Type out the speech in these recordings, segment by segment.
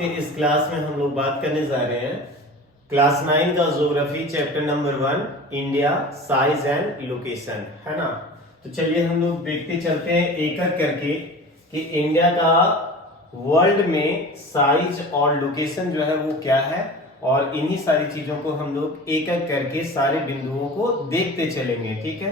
कि इस क्लास में हम लोग बात करने जा रहे हैं क्लास 9 का geography chapter number 1 India size and location, है ना। तो चलिए हम लोग देखते चलते हैं एक एक करके कि इंडिया का वर्ल्ड में साइज और लोकेशन जो है वो क्या है, और इन्हीं सारी चीजों को हम लोग एक एक करके सारे बिंदुओं को देखते चलेंगे, ठीक है।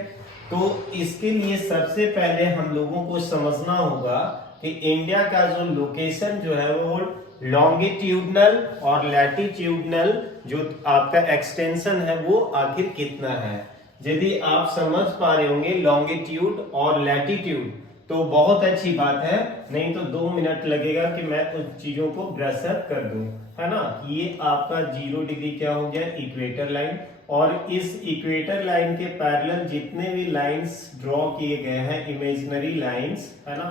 तो इसके लिए सबसे पहले हम लोगों को समझना होगा कि इंडिया का जो लोकेशन जो है वो लॉन्गिट्यूडनल और लैटिट्यूडनल जो आपका एक्सटेंशन है वो आखिर कितना है। यदि आप समझ पा रहे होंगे लॉन्गिट्यूड और लैटिट्यूड तो बहुत अच्छी बात है, नहीं तो 2 मिनट लगेगा कि मैं उन चीजों को ब्रश अप कर दूं, है ना। ये आपका 0 डिग्री क्या हो गया, इक्वेटर लाइन, और इस इक्वेटर लाइन के पैरेलल जितने भी लाइंस ड्रॉ किए गए हैं इमेजिनरी लाइंस, है ना,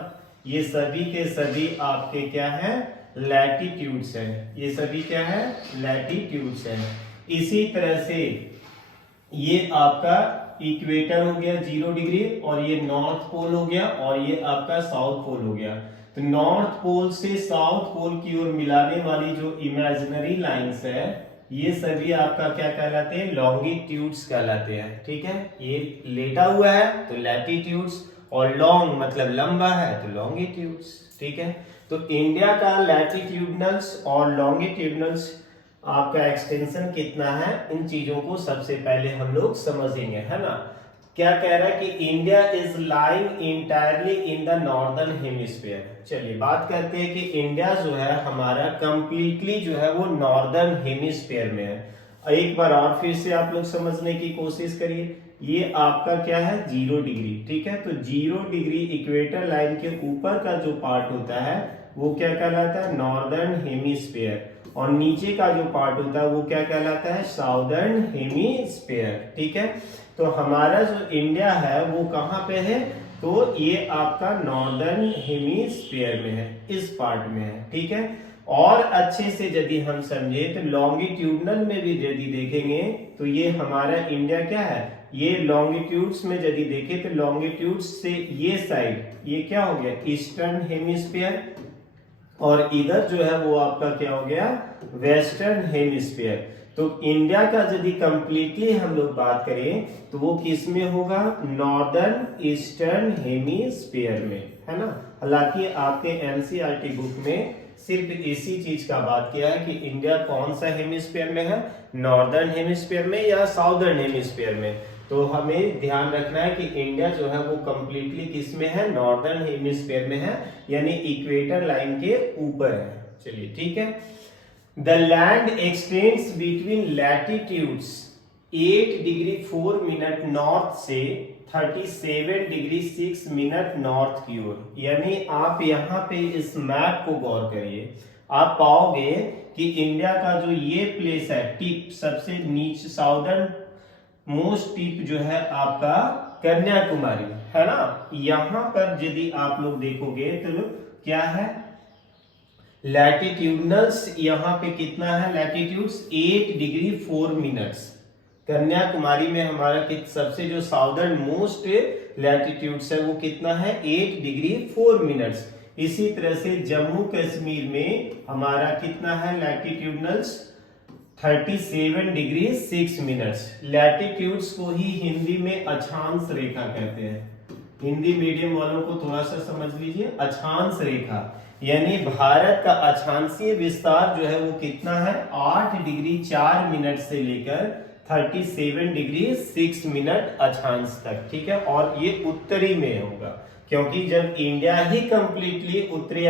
ये सभी के सभी आपके क्या है, लैटिट्यूड्स हैं। ये सभी क्या है, लैटिट्यूड्स हैं। इसी तरह से ये आपका इक्वेटर हो गया 0 डिग्री, और ये नॉर्थ पोल हो गया, और ये आपका साउथ पोल हो गया। तो नॉर्थ पोल से साउथ पोल की ओर मिलाने वाली जो इमेजिनरी लाइंस है ये सभी आपका क्या कहलाते हैं, लॉन्गिट्यूड्स कहलाते हैं, ठीक है। ये लेटा हुआ है तो लैटिट्यूड्स, और लॉन्ग मतलब लंबा है तो लॉन्गिट्यूड्स, ठीक है। तो इंडिया का लैटिट्यूडनल्स और लॉन्गिट्यूडनल्स आपका एक्सटेंशन कितना है, इन चीजों को सबसे पहले हम लोग समझेंगे, है ना। क्या कह रहा है कि India is lying entirely in the northern hemisphere. चलिए बात करते हैं कि इंडिया जो है हमारा कंप्लीटली जो है वो नॉर्दर्न हेमिस्फीयर में है। एक बार और फिर से आप लोग समझने की कोशिश करिए। ये आपका क्या है, 0 डिग्री, ठीक है। तो 0 डिग्री इक्वेटर लाइन के ऊपर का जो पार्ट होता है वो क्या कहलाता है, नॉर्दर्न हेमिस्फीयर, और नीचे का जो पार्ट होता है वो क्या कहलाता है, साउदर्न हेमिस्फीयर, ठीक है। तो हमारा जो इंडिया है वो कहाँ पे है, तो ये आपका नॉर्दर्न हेमिस्फीयर में है, इस पार्ट में है, ठीक है। और अच्छे से यदि हम समझे तो लॉन्गिट्यूडनल में भी यदि देखेंगे तो ये हमारा इंडिया क्या है, ये लॉन्गिट्यूड्स में यदि देखें तो लॉन्गिट्यूड्स से ये साइड ये क्या हो गया, ईस्टर्न हेमिस्फीयर, और इधर जो है वो आपका क्या हो गया, वेस्टर्न हेमिस्फीयर। तो इंडिया का यदि कंप्लीटली हम लोग बात करें तो वो किस में होगा, नॉर्दर्न ईस्टर्न हेमिस्फीयर में, है ना। हालांकि आपके एनसीईआरटी बुक में सिर्फ इसी चीज का बात किया है कि इंडिया कौन सा हेमिस्फीयर में है, नॉर्दर्न हेमिस्फीयर में या साउदर्न हेमिस्फीयर में। तो हमें ध्यान रखना है कि इंडिया जो है वो कंप्लीटली किस में है, नॉर्दर्न हेमिस्फीयर में है, यानी इक्वेटर लाइन के ऊपर है। चलिए ठीक है। The land x tends between latitudes 8 degree 4 minute north से 37 डिग्री 6 मिनट नॉर्थ की ओर। यानी आप यहाँ पे इस मैप को गौर करिए, आप पाओगे कि इंडिया का जो ये प्लेस है, टिप सबसे नीचे साउदर्न मोस्ट टिप जो है आपका कन्याकुमारी, है ना। यहां पर यदि आप लोग देखोगे तो क्या है, लैटिट्यूडनल्स यहाँ पे कितना है, लैटिट्यूड्स 8 डिग्री 4 मिनट्स। कन्याकुमारी में हमारा सबसे जो साउदर्न मोस्ट लैटिट्यूड्स है वो कितना है, 8 डिग्री 4 मिनट्स। इसी तरह से जम्मू कश्मीर में हमारा कितना है, लैटिट्यूडनल्स 37 डिग्री 6 मिनट्स। लैटिट्यूड्स को ही हिंदी में अक्षांश रेखा कहते हैं। हिंदी मीडियम वालों को थोड़ा सा समझ लीजिए, अक्षांश रेखा यानी भारत का अक्षांशीय विस्तार जो है वो कितना है, 8 डिग्री 4 मिनट से लेकर 37 डिग्री 6 मिनट अक्षांश तक, ठीक है। और ये उत्तरी में होगा, क्योंकि जब इंडिया ही कंप्लीटली उत्तरी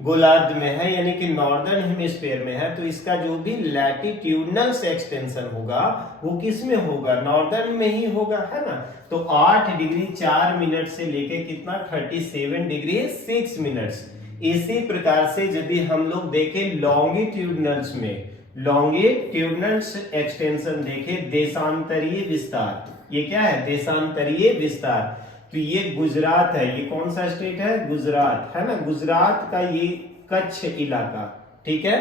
गोलार्ध में है यानी कि नॉर्दर्न हेमिस्फीयर में है, तो इसका जो भी लैटिट्यूडनल एक्सटेंशन होगा वो किस में होगा, नॉर्दर्न में ही होगा, है ना। तो 8 डिग्री 4 मिनट से लेके कितना, 37 डिग्री 6 मिनट्स। इसी प्रकार से यदि हम लोग देखें लॉन्गिट्यूडनल्स में, लॉन्गिट्यूडनल्स एक्सटेंशन देखें, देशांतरीय विस्तार, ये क्या है, देशांतरीय विस्तार। तो ये गुजरात है, ये कौन सा स्टेट है, गुजरात, है ना। गुजरात का ये कच्छ इलाका, ठीक है।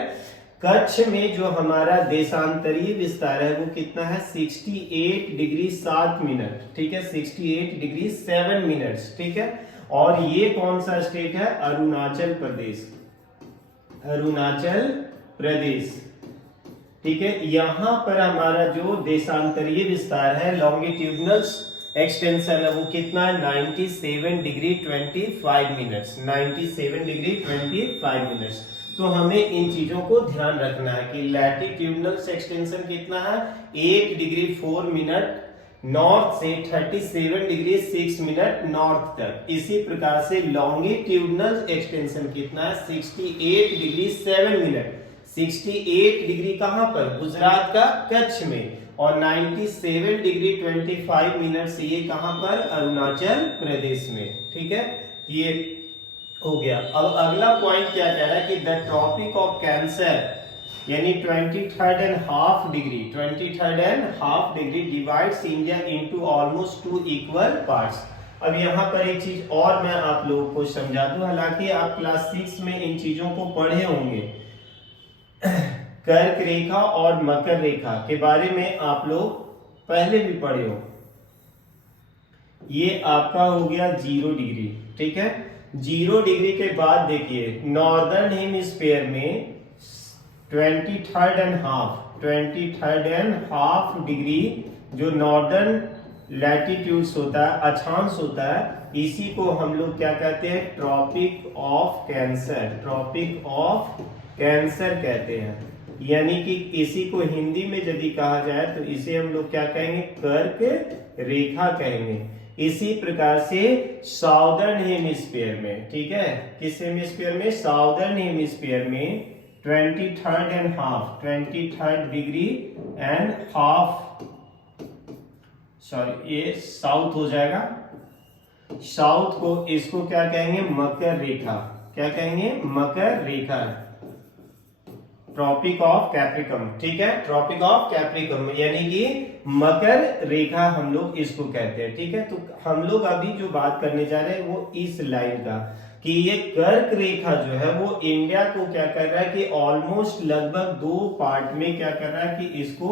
कच्छ में जो हमारा देशांतरीय विस्तार है वो कितना है, 68 डिग्री 7 मिनट, ठीक है, 68 डिग्री 7 मिनट्स, ठीक है। और ये कौन सा स्टेट है, अरुणाचल प्रदेश। अरुणाचल प्रदेश। ठीक है, यहां पर हमारा जो देशांतरीय विस्तार है, लॉन्गिट्यूडनल एक्सटेंशन है, वो कितना है 97 डिग्री 25 मिनट्स, 97 डिग्री 25 मिनट्स। तो हमें इन चीजों को ध्यान रखना है कि लैटिट्यूडनल एक्सटेंशन कितना है 8 डिग्री 4 मिनट नॉर्थ से 37 डिग्री 6 मिनट नॉर्थ तक। इसी प्रकार से लॉन्गिट्यूडनल एक्सटेंशन कितना है 68 डिग्री 7 मिनट, 68 डिग्री कहां पर, गुजरात का कच्छ में, और 97 डिग्री 25 मिनट से ये कहां पर, अरुणाचल प्रदेश में। ठीक है, ये हो गया। अब अगला पॉइंट क्या कह रहा है कि द ट्रॉपिक ऑफ कैंसर यानी 23.5 degree, 23.5 degree divides India into almost 2 equal parts. अब यहाँ पर एक चीज और मैं आप लोगों को समझा दूं, हालांकि आप क्लास 6 में इन चीजों को पढ़े होंगे। कर्क रेखा और मकर रेखा के बारे में आप लोग पहले भी पढ़े हो। ये आपका हो गया 0 डिग्री। ठीक है, 0 डिग्री के बाद देखिए नॉर्दर्न हेमिस्फीयर में 23.5 डिग्री जो नॉर्दर्न लैटिट्यूड्स होता है, अक्षांश होता है, इसी को हम लोग क्या कहते हैं, tropic of cancer, tropic of cancer कहते हैं। यानी कि इसी को हिंदी में यदि कहा जाए तो इसे हम लोग क्या कहेंगे, कर्क रेखा कहेंगे। इसी प्रकार से साउदर्न हेमिस्फीयर में, ठीक है, किस हेमिस्फीयर में, साउदर्न हेमिस्फीयर में 23.5 डिग्री एंड हाफ, सॉरी ये साउथ हो जाएगा, साउथ को इसको क्या कहेंगे, मकर रेखा, क्या कहेंगे, मकर रेखा, ट्रॉपिक ऑफ कैप्रिकम। ठीक है, ट्रॉपिक ऑफ कैप्रिकम यानी कि मकर रेखा हम लोग इसको कहते हैं। ठीक है, तो हम लोग अभी जो बात करने जा रहे हैं वो इस लाइन का, कि ये कर्क रेखा जो है वो इंडिया को क्या कर रहा है कि ऑलमोस्ट लगभग 2 पार्ट में क्या कर रहा है कि इसको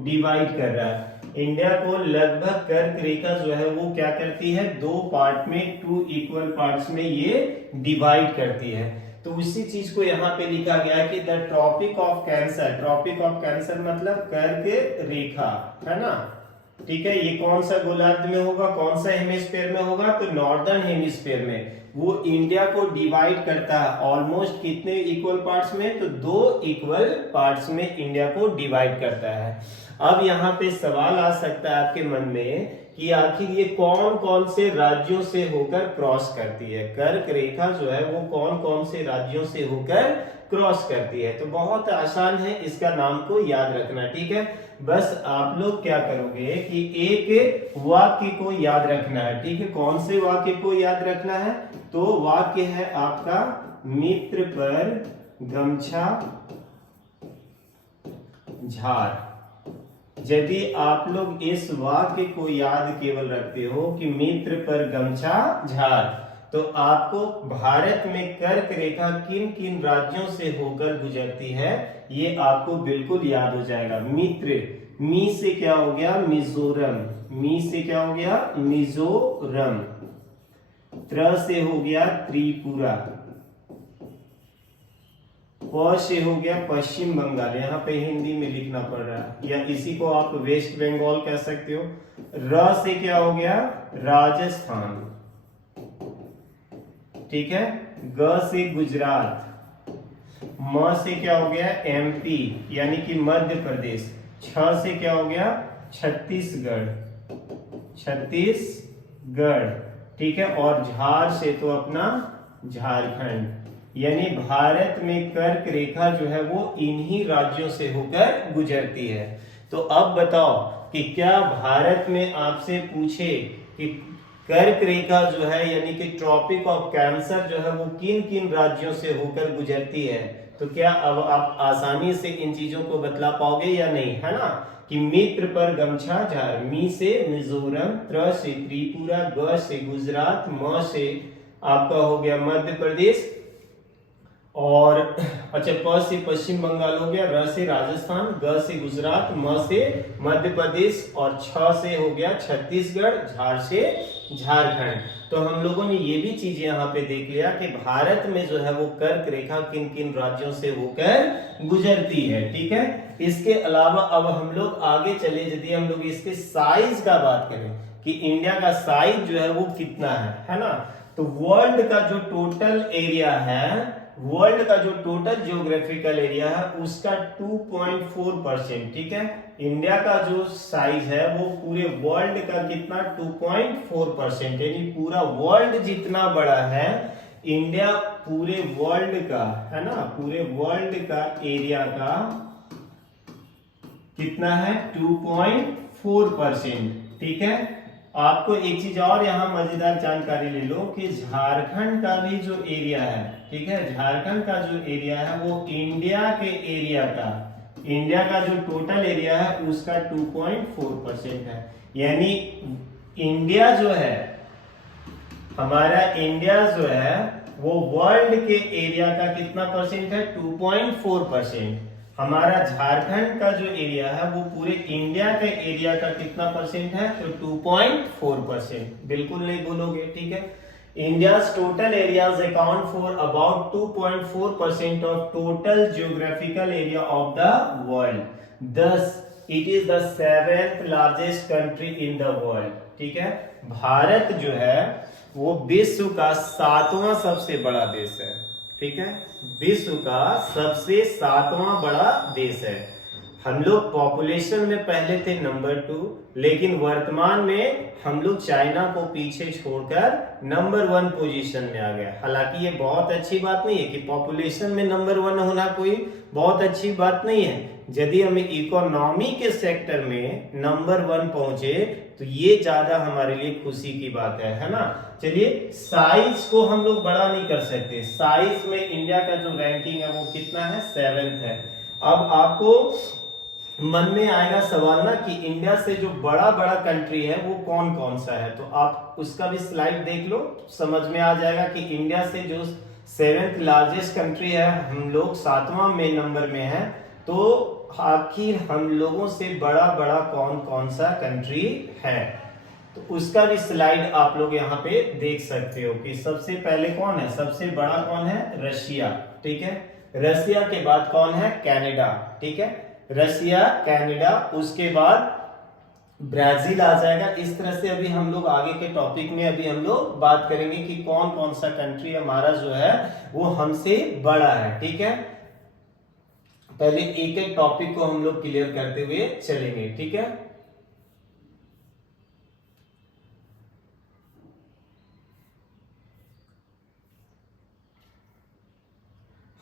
डिवाइड कर रहा है। इंडिया को लगभग कर्क रेखा जो है वो क्या करती है, 2 पार्ट में, 2 इक्वल पार्ट्स में ये डिवाइड करती है। तो उसी चीज को यहाँ पे लिखा गया है कि the tropic of cancer, tropic of cancer मतलब कर्क रेखा, है ना। ठीक है, ये कौन सा गोलार्ध में होगा, कौन सा हेमिस्फीयर में होगा, तो नॉर्दर्न हेमिस्फीयर में। वो इंडिया को डिवाइड करता है ऑलमोस्ट कितने इक्वल पार्ट्स में, तो 2 इक्वल पार्ट्स में इंडिया को डिवाइड करता है। अब यहाँ पे सवाल आ सकता है आपके मन में कि आखिर ये कौन कौन से राज्यों से होकर क्रॉस करती है, कर्क रेखा जो है वो कौन कौन से राज्यों से होकर क्रॉस करती है। तो बहुत आसान है, इसका नाम को याद रखना। ठीक है, बस आप लोग क्या करोगे कि एक वाक्य को याद रखना है। ठीक है, कौन से वाक्य को याद रखना है, तो वाक्य है आपका, मित्र पर गमछा झार। यदि आप लोग इस वाक्य को याद केवल रखते हो कि मित्र पर गमछा झार, तो आपको भारत में कर्क रेखा किन किन राज्यों से होकर गुजरती है ये आपको बिल्कुल याद हो जाएगा। मित्र, मी से क्या हो गया, मिजोरम, मी से क्या हो गया, मिजोरम, त्र से हो गया त्रिपुरा, प से हो गया पश्चिम बंगाल, यहाँ पे हिंदी में लिखना पड़ रहा है, या इसी को आप वेस्ट बंगाल कह सकते हो। र से क्या हो गया, राजस्थान, ठीक है। ग से गुजरात, म से क्या हो गया, एमपी यानी कि मध्य प्रदेश, छ से क्या हो गया, छत्तीसगढ़, छत्तीसगढ़, ठीक है। और झार से तो अपना झारखंड, यानी भारत में कर्क रेखा जो है वो इन्हीं राज्यों से होकर गुजरती है। तो अब बताओ कि क्या भारत में आपसे पूछे कि कर्क रेखा जो है यानी कि ट्रॉपिक ऑफ कैंसर जो है वो किन किन राज्यों से होकर गुजरती है, तो क्या अब आप आसानी से इन चीजों को बतला पाओगे या नहीं, है ना। कि मित्र पर गमछा झार, मी से मिजोरम, त्र से त्रिपुरा, ग से गुजरात, म से आपका हो गया मध्य प्रदेश, और अच्छा, प से पश्चिम बंगाल हो गया, र से राजस्थान, ग से गुजरात, म से मध्य प्रदेश और छ से हो गया छत्तीसगढ़, झार से झारखंड। तो हम लोगों ने ये भी चीज यहाँ पे देख लिया कि भारत में जो है वो कर्क रेखा किन किन राज्यों से होकर गुजरती है। ठीक है, इसके अलावा अब हम लोग आगे चले, यदि हम लोग इसके साइज का बात करें कि इंडिया का साइज जो है वो कितना है ना, तो वर्ल्ड का जो टोटल एरिया है, वर्ल्ड का जो टोटल जियोग्राफिकल एरिया है उसका 2.4%। ठीक है, इंडिया का जो साइज है वो पूरे वर्ल्ड का कितना 2.4%, यानी पूरा वर्ल्ड जितना बड़ा है इंडिया पूरे वर्ल्ड का है ना, पूरे वर्ल्ड का एरिया का कितना है 2.4%। ठीक है, आपको एक चीज और यहाँ मजेदार जानकारी ले लो कि झारखंड का भी जो एरिया है, ठीक है, झारखंड का जो एरिया है वो इंडिया के एरिया का, इंडिया का जो टोटल एरिया है उसका 2.4% है। यानी इंडिया जो है, हमारा इंडिया जो है वो वर्ल्ड के एरिया का कितना परसेंट है 2.4%। हमारा झारखंड का जो एरिया है वो पूरे इंडिया के एरिया का कितना परसेंट है तो 2.4%। बिल्कुल नहीं भूलोगे। ठीक है, India's total areas account for about 2.4% of total geographical area of the world. Thus, it is the 7th largest country in the world. ठीक है, भारत जो है वो विश्व का 7वां सबसे बड़ा देश है। ठीक है, विश्व का सबसे 7वां बड़ा देश है। हम लोग पॉपुलेशन में पहले थे नंबर 2, लेकिन वर्तमान में हम लोग चाइना को पीछे छोड़कर नंबर 1 पोजीशन में आ गए। हालांकि ये बहुत अच्छी बात नहीं है कि पॉपुलेशन में नंबर 1 होना कोई बहुत अच्छी बात नहीं है। यदि हमें इकोनॉमी के सेक्टर में नंबर 1 पहुंचे तो ये ज्यादा हमारे लिए खुशी की बात है ना। चलिए, साइज को हम लोग बड़ा नहीं कर सकते। साइज में इंडिया का जो रैंकिंग है वो कितना है 7th है। अब आपको मन में आएगा सवाल ना कि इंडिया से जो बड़ा बड़ा कंट्री है वो कौन कौन सा है, तो आप उसका भी स्लाइड देख लो, समझ में आ जाएगा कि इंडिया से जो 7th लार्जेस्ट कंट्री है हम लोग 7वां में नंबर में है, तो आखिर हम लोगों से बड़ा बड़ा कौन कौन सा कंट्री है, तो उसका भी स्लाइड आप लोग यहाँ पे देख सकते हो कि सबसे पहले कौन है, सबसे बड़ा कौन है रशिया। ठीक है, रशिया के बाद कौन है कनाडा। ठीक है, रशिया, कनाडा, उसके बाद ब्राजील आ जाएगा। इस तरह से अभी हम लोग आगे के टॉपिक में अभी हम लोग बात करेंगे कि कौन कौन सा कंट्री हमारा जो है वो हमसे बड़ा है। ठीक है, पहले एक एक टॉपिक को हम लोग क्लियर करते हुए चलेंगे। ठीक है,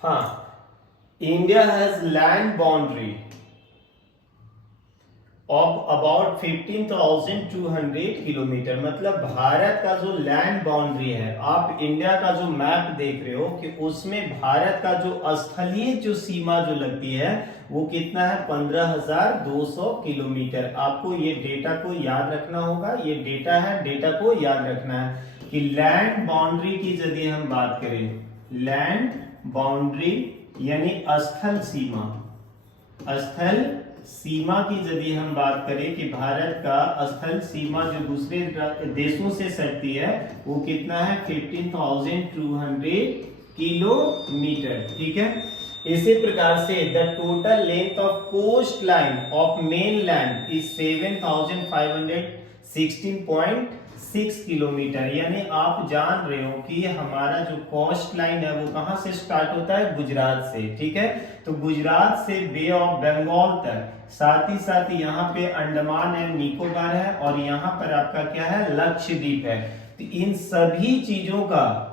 हाँ, India has land boundary of about 15,200 kilometre. मतलब भारत का जो लैंड बाउंड्री है, आप इंडिया का जो मैप देख रहे हो कि उसमें भारत का जो स्थलीय जो सीमा जो लगती है वो कितना है 15,200 किलोमीटर। आपको ये डेटा को याद रखना होगा, ये डेटा है, डेटा को याद रखना है कि लैंड बाउंड्री की यदि हम बात करें, लैंड बाउंड्री यानी स्थल सीमा, स्थल सीमा की यदि हम बात करें कि भारत का स्थल सीमा जो दूसरे देशों से सटती है वो कितना है 15,200 किलोमीटर। ठीक है, इसी प्रकार से the total length of coastline of mainland is 7,516.6 kilometre. यानी आप जान रहे हो कि हमारा जो कोस्ट लाइन है वो कहां से स्टार्ट होता है, गुजरात से। ठीक है, तो गुजरात से बे ऑफ बंगाल तक, साथ ही साथ यहाँ पे अंडमान एंड निकोबार है और यहाँ पर आपका क्या है लक्षद्वीप है। तो इन सभी चीजों का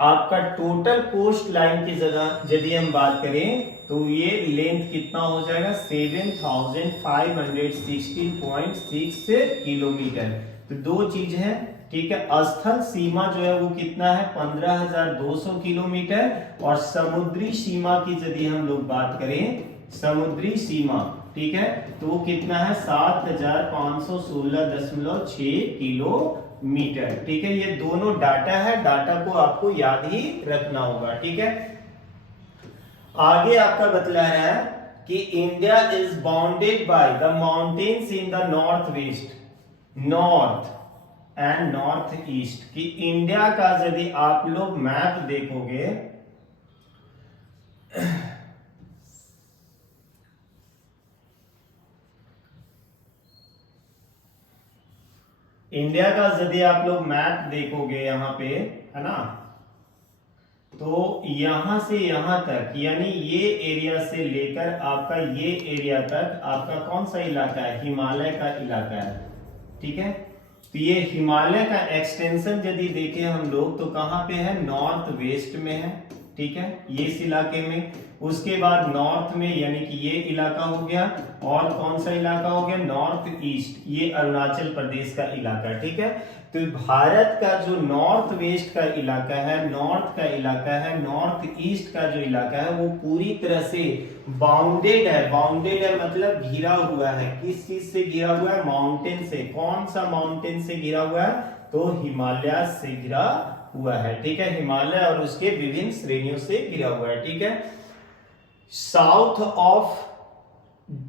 आपका टोटल कोस्ट लाइन की जगह यदि हम बात करें तो ये लेंथ कितना हो जाएगा 7,516.6 किलोमीटर। तो दो चीज है। ठीक है, स्थल सीमा जो है वो कितना है 15,200 किलोमीटर और समुद्री सीमा की यदि हम लोग बात करें, समुद्री सीमा, ठीक है, तो वो कितना है 7,516.6 किलोमीटर। ठीक है, ये दोनों डाटा है, डाटा को आपको याद ही रखना होगा। ठीक है, आगे आपका बतला रहा है कि India is bounded by the mountains in the north west, north and north east. कि इंडिया का यदि आप लोग मैप देखोगे, इंडिया का यदि आप लोग मैप देखोगे यहां पे, है ना, तो यहां से यहां तक, यानी ये एरिया से लेकर आपका ये एरिया तक आपका कौन सा इलाका है? हिमालय का इलाका है। ठीक है, तो ये हिमालय का एक्सटेंशन यदि देखें हम लोग तो कहां पे है? नॉर्थ वेस्ट में है। ठीक है, ये इस इलाके में। उसके बाद नॉर्थ में, यानी कि ये इलाका हो गया, और कौन सा इलाका हो गया? नॉर्थ ईस्ट, ये अरुणाचल प्रदेश का इलाका। ठीक है, तो भारत का जो नॉर्थ वेस्ट का इलाका है, नॉर्थ का इलाका है, नॉर्थ ईस्ट का जो इलाका है, वो पूरी तरह से बाउंडेड है। बाउंडेड है मतलब घिरा हुआ है। किस चीज से घिरा हुआ है? माउंटेन से। कौन सा माउंटेन से घिरा हुआ है? तो हिमालय से घिरा हुआ है। ठीक है, हिमालय और उसके विभिन्न श्रेणियों से घिरा हुआ है। ठीक है, south of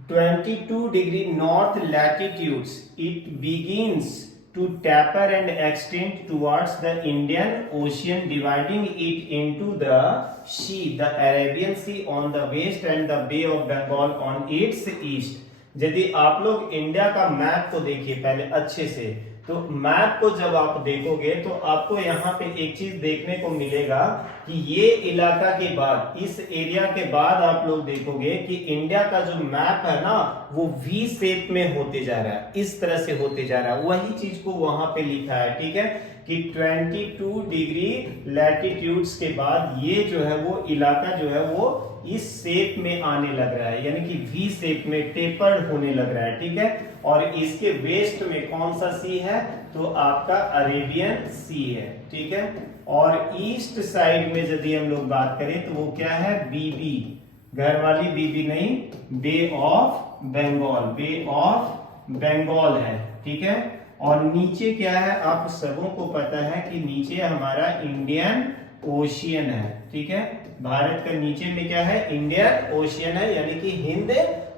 22 degree north latitudes it begins to taper and extend towards the Indian Ocean, dividing it into the sea, the Arabian Sea on the west and the Bay of Bengal on its east। यदि आप लोग India का map को देखिए पहले अच्छे से, तो मैप को जब आप देखोगे तो आपको यहाँ पे एक चीज देखने को मिलेगा कि ये इलाका के बाद, इस एरिया के बाद आप लोग देखोगे कि इंडिया का जो मैप है ना, वो वी शेप में होते जा रहा है, इस तरह से होते जा रहा है। वही चीज को वहां पे लिखा है। ठीक है, कि 22 डिग्री लैटिट्यूड्स के बाद ये जो है वो इलाका जो है वो इस शेप में आने लग रहा है, यानी कि वी शेप में टेपर्ड होने लग रहा है। ठीक है, और इसके वेस्ट में कौन सा सी है? तो आपका अरेबियन सी है। ठीक है, और ईस्ट साइड में यदि हम लोग बात करें तो वो क्या है? बीबी, घर वाली बीबी नहीं, bay of Bengal, bay of Bengal है। ठीक है, और नीचे क्या है? आप सबों को पता है कि नीचे हमारा इंडियन ओशियन है। ठीक है, भारत का नीचे में क्या है? इंडियन ओशियन है, यानी कि हिंद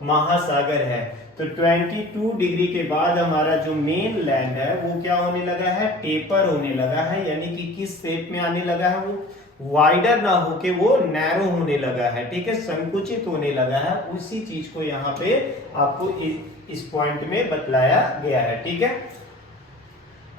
महासागर है। तो 22 डिग्री के बाद हमारा जो मेन लैंड है वो क्या होने लगा है? टेपर होने लगा है, यानी कि किस शेप में आने लगा है? वो वाइडर ना होके वो नैरो होने लगा है। ठीक है, संकुचित होने लगा है। उसी चीज को यहाँ पे आपको इस पॉइंट में बतलाया गया है। ठीक है,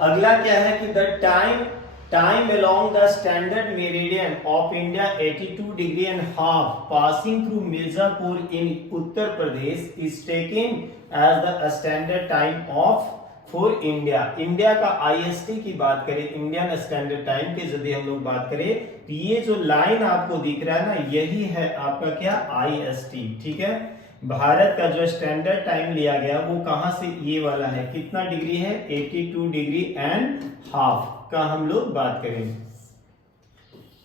अगला क्या है कि the time along the standard meridian of India 82 degree and half passing through Mirzapur in Uttar Pradesh is taken as the standard time of for India। India का IST की बात करें, इंडियन स्टैंडर्ड टाइम के यदि हम लोग बात करें तो ये जो लाइन आपको दिख रहा है ना, यही है आपका क्या? IST। ठीक है, भारत का जो स्टैंडर्ड टाइम लिया गया वो कहां से? ये वाला है। कितना डिग्री है? 82 डिग्री एंड हाफ का हम लोग बात करें,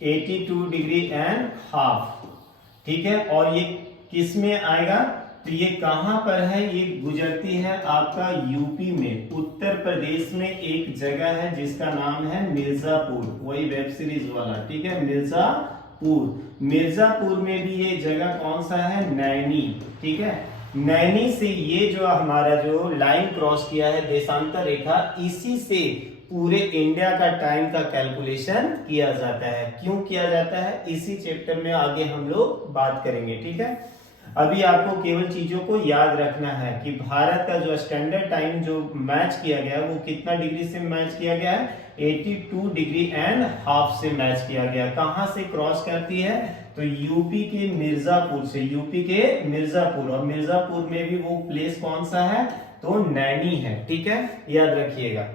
82 डिग्री एंड हाफ। ठीक है, और ये किस में आएगा? तो ये कहां पर है? ये गुजरती है आपका यूपी में, उत्तर प्रदेश में एक जगह है जिसका नाम है मिर्जापुर, वही वेब सीरीज वाला। ठीक है, मिर्जापुर में भी ये जगह कौन सा है? नैनी। ठीक है, नैनी से ये जो हमारा जो लाइन क्रॉस किया है देशांतर रेखा, इसी से पूरे इंडिया का टाइम का कैलकुलेशन किया जाता है। क्यों किया जाता है? इसी चैप्टर में आगे हम लोग बात करेंगे। ठीक है, अभी आपको केवल चीजों को याद रखना है कि भारत का जो स्टैंडर्ड टाइम जो मैच किया गया है वो कितना डिग्री से मैच किया गया है? 82 डिग्री एंड हाफ से मैच किया गया। कहां से क्रॉस करती है? तो यूपी के मिर्जापुर से, यूपी के मिर्जापुर, और मिर्जापुर में भी वो प्लेस कौन सा है? तो नैनी है। ठीक है, याद रखिएगा।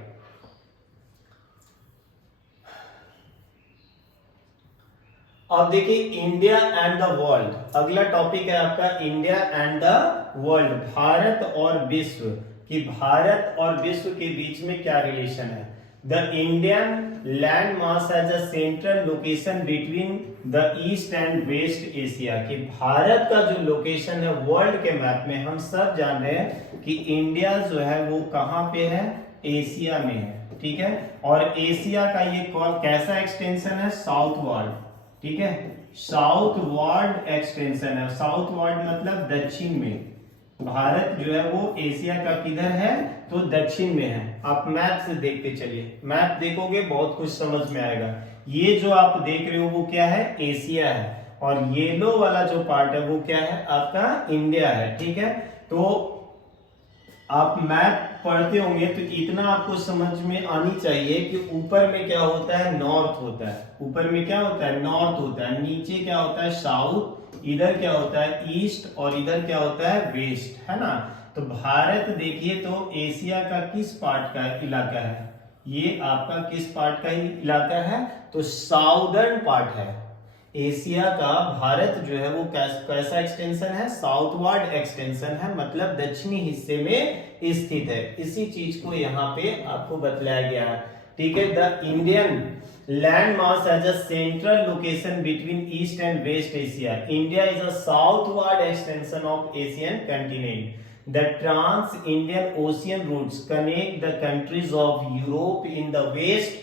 अब देखिए इंडिया एंड द वर्ल्ड, अगला टॉपिक है आपका India and the world, Bharat और विश्व। कि भारत और विश्व के बीच में क्या रिलेशन है? The Indian land mass as a central location between the east and west Asia. कि भारत का जो लोकेशन है वर्ल्ड के मैप में, हम सब जान रहे हैं कि इंडिया जो है वो कहां पे है? एशिया में है। ठीक है, और एशिया का ये कैसा एक्सटेंशन है? South world. ठीक है, साउथवर्ड एक्सटेंशन है। साउथवर्ड मतलब दक्षिण में। भारत जो है वो एशिया का किधर है, तो दक्षिण में है। आप मैप से देखते चलिए, मैप देखोगे बहुत कुछ समझ में आएगा। ये जो आप देख रहे हो वो क्या है, एशिया है, और येलो वाला जो पार्ट है वो क्या है, आपका इंडिया है। ठीक है, तो आप मैप पढ़ते होंगे तो इतना आपको समझ में आनी चाहिए कि ऊपर में क्या होता है, नॉर्थ होता है। ऊपर में क्या होता है, नॉर्थ होता है। नीचे क्या होता है, साउथ। इधर क्या होता है, ईस्ट। और इधर क्या होता है, वेस्ट, है ना। तो भारत देखिए तो एशिया का किस पार्ट का इलाका है, ये आपका किस पार्ट का इलाका है, तो साउदर्न पार्ट है एशिया का। भारत जो है वो कैसा एक्सटेंशन है, साउथवर्ड एक्सटेंशन है, मतलब दक्षिणी हिस्से में स्थित है। इसी चीज को यहाँ पे आपको बतलाया गया है। ठीक है, the Indian land mass as a central location between east and west Asia. India is a southward extension of Asian continent. The trans-Indian ocean routes connect the countries of Europe in the west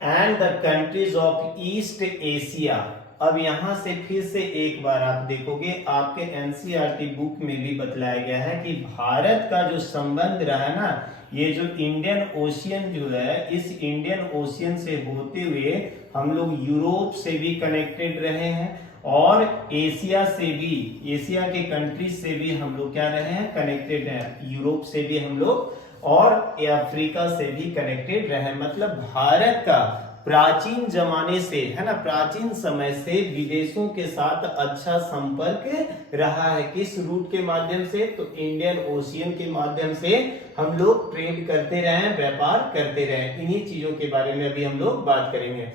and the countries of East Asia. अब यहां से फिर से एक बार आप देखोगे, आपके NCERT book में भी बतलाया गया है कि भारत का जो संबंध रहा है ना, ये जो इंडियन ओशियन जो है, इस इंडियन ओशियन से होते हुए हम लोग यूरोप से भी कनेक्टेड रहे हैं, और एशिया से भी, एशिया के कंट्रीज से भी हम लोग क्या रहे हैं, कनेक्टेड हैं। यूरोप से भी हम लोग, और अफ्रीका से भी कनेक्टेड रहे। मतलब भारत का प्राचीन जमाने से, है ना, प्राचीन समय से विदेशों के साथ अच्छा संपर्क रहा है। किस रूट के माध्यम से, तो इंडियन ओशियन के माध्यम से हम लोग ट्रेड करते रहे, व्यापार करते रहे। इन्हीं चीजों के बारे में अभी हम लोग बात करेंगे।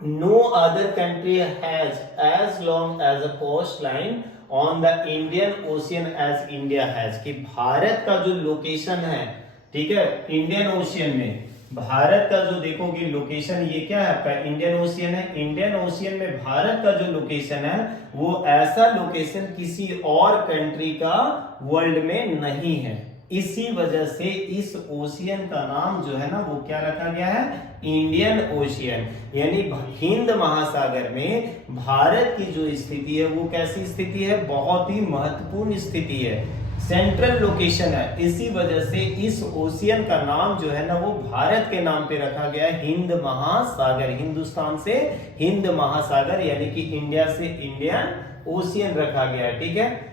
No other country has as long as a coastline on the Indian Ocean as India has। कि भारत का जो लोकेशन है, ठीक है, इंडियन ओशियन में भारत का जो देखोगे लोकेशन, ये क्या है आपका, इंडियन ओशियन है। इंडियन ओशियन में भारत का जो लोकेशन है वो ऐसा लोकेशन किसी और कंट्री का वर्ल्ड में नहीं है। इसी वजह से इस ओशियन का नाम जो है ना वो क्या रखा गया है, इंडियन ओशियन। यानी हिंद महासागर में भारत की जो स्थिति है वो कैसी स्थिति है, बहुत ही महत्वपूर्ण स्थिति है, सेंट्रल लोकेशन है। इसी वजह से इस ओशियन का नाम जो है ना वो भारत के नाम पे रखा गया है, हिंद महासागर। हिंदुस्तान से हिंद महासागर, यानी कि इंडिया से इंडियन ओशियन रखा गया है। ठीक है,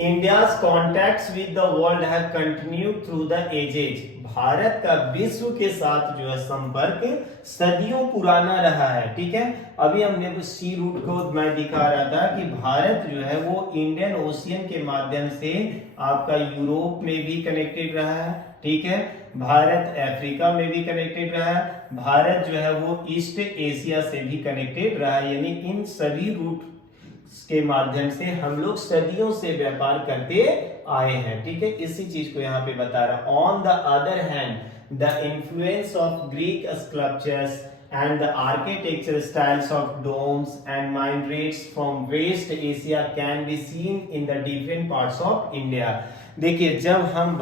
India's contacts with the world have continued through the ages। Bharat का विश्व के साथ जो है संपर्क सदियों पुराना रहा है। ठीक है, अभी हमने सी रूट को मैं दिखा रहा था कि भारत जो है वो इंडियन ओशियन के माध्यम से आपका यूरोप में भी कनेक्टेड रहा है। ठीक है, भारत अफ्रीका में भी कनेक्टेड रहा है, भारत जो है वो ईस्ट एशिया से भी कनेक्टेड रहा है। यानी इन सभी रूट के माध्यम से हम लोग सदियों से व्यापार करते आए हैं। ठीक है, इसी चीज को यहाँ पे बता रहा। On the other hand the influence of Greek sculptures and the architecture styles of domes and minarets from West Asia can be seen in the different parts of India। देखिए, जब हम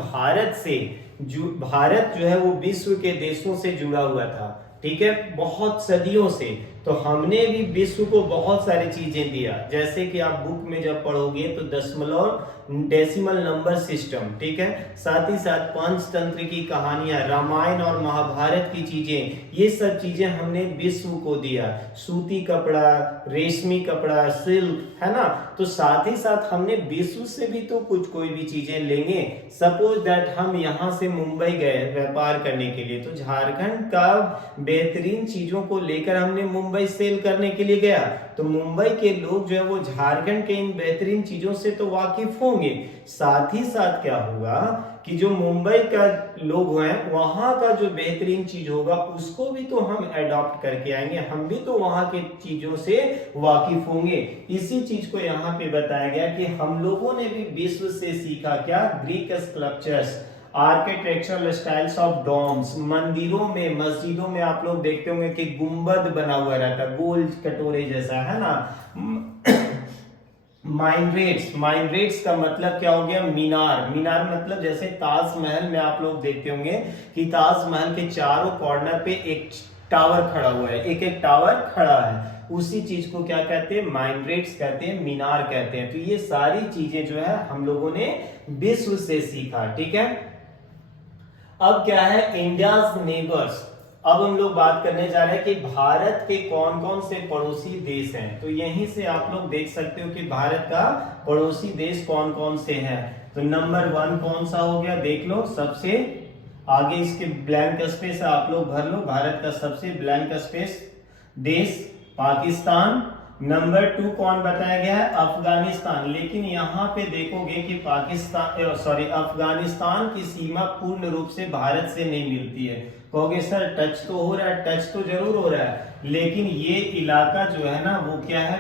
भारत जो है वो विश्व के देशों से जुड़ा हुआ था, ठीक है, बहुत सदियों से, तो हमने भी विश्व को बहुत सारी चीजें दिया। जैसे कि आप बुक में जब पढ़ोगे तो दशमलव डेसिमल नंबर सिस्टम, ठीक है, साथ ही साथ पंचतंत्र की कहानियां, रामायण और महाभारत की चीजें, ये सब चीजें हमने विश्व को दिया। सूती कपड़ा, रेशमी कपड़ा, सिल्क, है ना। तो साथ ही साथ हमने विश्व से भी तो कोई भी चीजें लेंगे। सपोज दैट हम यहाँ से मुंबई गए व्यापार करने के लिए, तो झारखंड का बेहतरीन चीजों को लेकर हमने मुंबई सेल करने के लिए गया, तो मुंबई के लोग जो है वो झारखंड के इन बेहतरीन चीजों से तो वाकिफ होंगे। साथ ही साथ क्या होगा कि जो मुंबई का लोग हैं, वहां का जो बेहतरीन चीज होगा उसको भी तो हम अडॉप्ट करके आएंगे, हम भी तो वहां के चीजों से वाकिफ होंगे। इसी चीज को यहाँ पे बताया गया कि हम लोगों ने भी विश्व से सीखा क्या, Greek sculptures, architectural styles of domes. मंदिरों में, मस्जिदों में आप लोग देखते होंगे कि गुंबद बना हुआ रहता है, गोल कटोरे जैसा, है ना। माइनरेट्स का मतलब क्या हो गया, मीनार। मीनार मतलब जैसे ताजमहल में आप लोग देखते होंगे कि ताजमहल के चारों कॉर्नर पे एक टावर खड़ा हुआ है, एक एक टावर खड़ा है। उसी चीज को क्या कहते हैं, माइनरेट्स कहते हैं, मीनार कहते हैं। तो ये सारी चीजें जो है हम लोगों ने विश्व से सीखा, ठीक है। अब क्या है, इंडियाज नेबर्स। अब हम लोग बात करने जा रहे हैं कि भारत के कौन कौन से पड़ोसी देश हैं। तो यहीं से आप लोग देख सकते हो कि भारत का पड़ोसी देश कौन कौन से हैं। तो नंबर 1 कौन सा हो गया, देख लो, सबसे आगे इसके ब्लैंक स्पेस आप लोग भर लो। भारत का सबसे ब्लैंक स्पेस देश पाकिस्तान। नंबर 2 कौन बताया गया है, अफगानिस्तान। लेकिन यहाँ पे देखोगे कि अफगानिस्तान की सीमा पूर्ण रूप से भारत से नहीं मिलती है। कहोगे सर टच तो हो रहा है, टच तो जरूर हो रहा है, लेकिन ये इलाका जो है ना वो क्या है,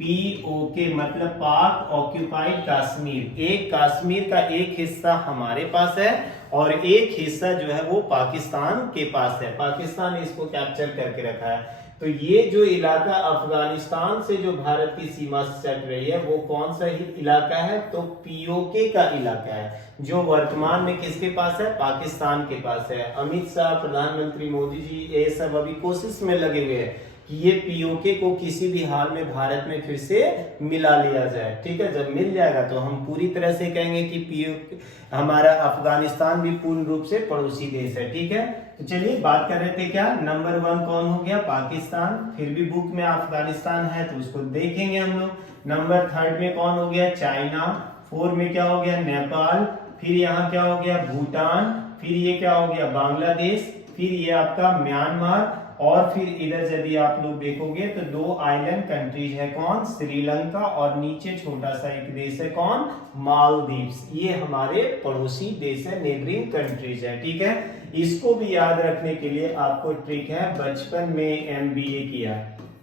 पीओके मतलब पाक ऑक्यूपाइड कश्मीर। एक कश्मीर का एक हिस्सा हमारे पास है और एक हिस्सा जो है वो पाकिस्तान के पास है। पाकिस्तान ने इसको कैप्चर करके रखा है। तो ये जो इलाका अफगानिस्तान से जो भारत की सीमा से चल रही है वो कौन सा ही इलाका है, तो पीओके का इलाका है, जो वर्तमान में किसके पास है, पाकिस्तान के पास है। अमित शाह, प्रधानमंत्री मोदी जी, ये सब अभी कोशिश में लगे हुए हैं कि ये पीओके को किसी भी हाल में भारत में फिर से मिला लिया जाए, ठीक है। जब मिल जाएगा तो हम पूरी तरह से कहेंगे कि पीओके हमारा अफगानिस्तान भी पूर्ण रूप से पड़ोसी देश है, ठीक है। तो चलिए बात कर रहे थे क्या, नंबर 1 कौन हो गया, पाकिस्तान। फिर भी बुक में अफगानिस्तान है तो उसको देखेंगे हम लोग। नंबर 3 में कौन हो गया, चाइना। 4 में क्या हो गया, नेपाल। फिर यहाँ क्या हो गया, भूटान। फिर ये क्या हो गया, बांग्लादेश। फिर ये आपका म्यांमार। और फिर इधर यदि आप लोग देखोगे तो 2 आइलैंड कंट्रीज है, कौन, श्रीलंका, और नीचे छोटा सा एक देश है, कौन, मालदीव्स। ये हमारे पड़ोसी देश है, नेबरिंग कंट्रीज है, ठीक है। इसको भी याद रखने के लिए आपको ट्रिक है, बचपन में एमबीए किया,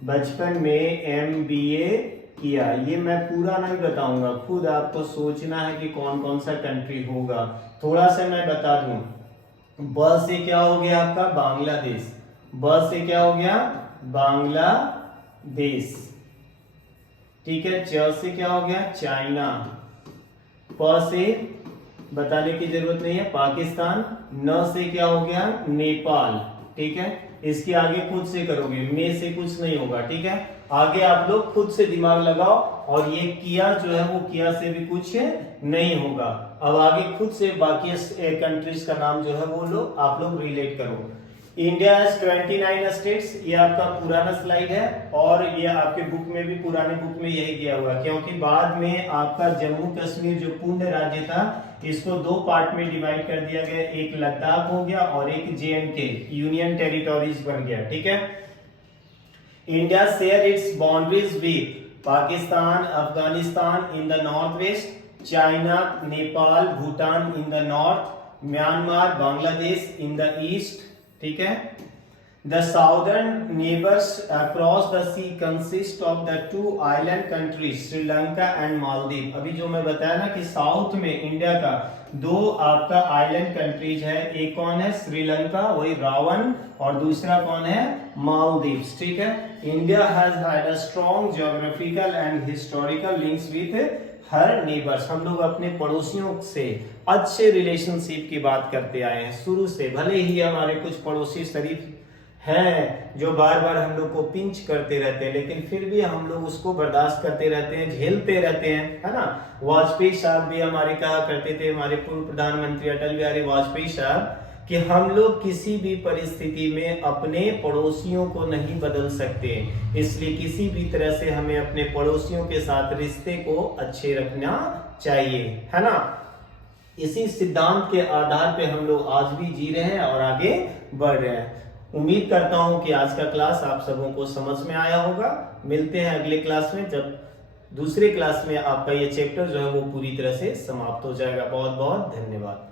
बचपन में एमबीए किया। ये मैं पूरा नहीं बताऊंगा, खुद आपको सोचना है कि कौन कौन सा कंट्री होगा। थोड़ा सा मैं बता दूं, ब से क्या हो गया आपका, बांग्लादेश। ब से क्या हो गया, बांग्लादेश, ठीक है। च से क्या हो गया, चाइना। प से बताने की जरूरत नहीं है, पाकिस्तान। न से क्या हो गया, नेपाल, ठीक है। इसके आगे खुद से करोगे, में से कुछ नहीं होगा, ठीक है। आगे आप लोग खुद से दिमाग लगाओ, और ये किया जो है वो किया से भी कुछ नहीं होगा। अब आगे खुद से बाकी कंट्रीज का नाम जो है वो लोग आप लोग रिलेट करो। इंडिया हैज 29 स्टेट्स, ये आपका पुराना स्लाइड है, और ये आपके बुक में भी, पुराने बुक में यही दिया हुआ है, क्योंकि बाद में आपका जम्मू कश्मीर जो पूर्ण राज्य था इसको 2 पार्ट में डिवाइड कर दिया गया, एक लद्दाख हो गया और एक JNK, यूनियन टेरिटोरीज बन गया, ठीक है। India share its boundaries with Pakistan, Afghanistan in the north west, China, Nepal, Bhutan in the north, Myanmar, Bangladesh in the east, ठीक है। The southern neighbors across the sea consist of the 2 island countries, Sri Lanka and Maldives। अभी जो मैं बताया ना कि south में India का 2 आपका आइलैंड कंट्रीज है, एक कौन है, श्रीलंका, वही रावण, और दूसरा कौन है, मालदीव्स, ठीक है। India has had a strong geographical and historical links with her neighbours. हम लोग अपने पड़ोसियों से अच्छे रिलेशनशिप की बात करते आए हैं शुरू से। भले ही हमारे कुछ पड़ोसी शरीफ हैं जो बार बार हम लोग को पिंच करते रहते हैं, लेकिन फिर भी हम लोग उसको बर्दाश्त करते रहते हैं, झेलते रहते हैं, है ना। वाजपेयी साहब भी हमारे कहा करते थे, हमारे पूर्व प्रधानमंत्री अटल बिहारी वाजपेयी साहब, कि हम लोग किसी भी परिस्थिति में अपने पड़ोसियों को नहीं बदल सकते, इसलिए किसी भी तरह से हमें अपने पड़ोसियों के साथ रिश्ते को अच्छे रखना चाहिए, है ना। इसी सिद्धांत के आधार पे हम लोग आज भी जी रहे हैं और आगे बढ़ रहे हैं। उम्मीद करता हूं कि आज का क्लास आप सबों को समझ में आया होगा। मिलते हैं अगले क्लास में, जब दूसरे क्लास में आपका ये चैप्टर जो है वो पूरी तरह से समाप्त हो जाएगा। बहुत बहुत धन्यवाद।